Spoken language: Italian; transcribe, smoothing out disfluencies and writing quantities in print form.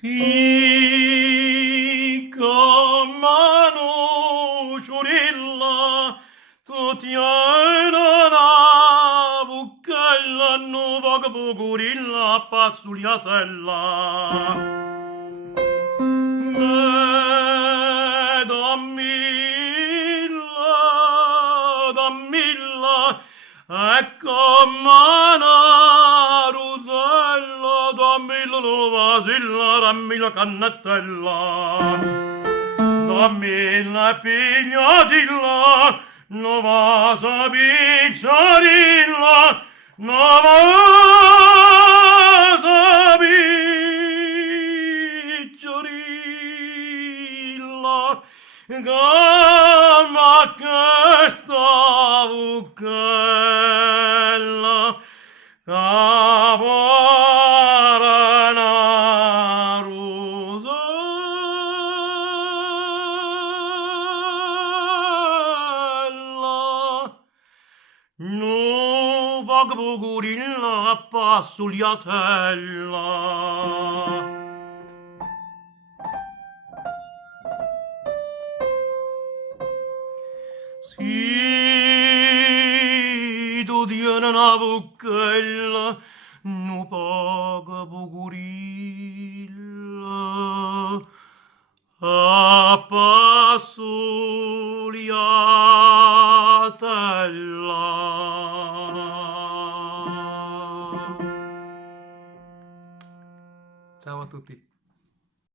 Sì, comano ciurilla, tu tiena na bucchella, nu poco bucurilla, passuliatella. Dammilla, ecco mana Rusella, dammilla vasilla, dammilla cannatella, dammilla pigliatilla, no vasa picciarilla, no vasa picciarilla, gamma questa bucchella, cavarana rosella, no vagabugurilla passuliatella. Sì, tu tieni una bucchella, nu paga bugurilla, a passo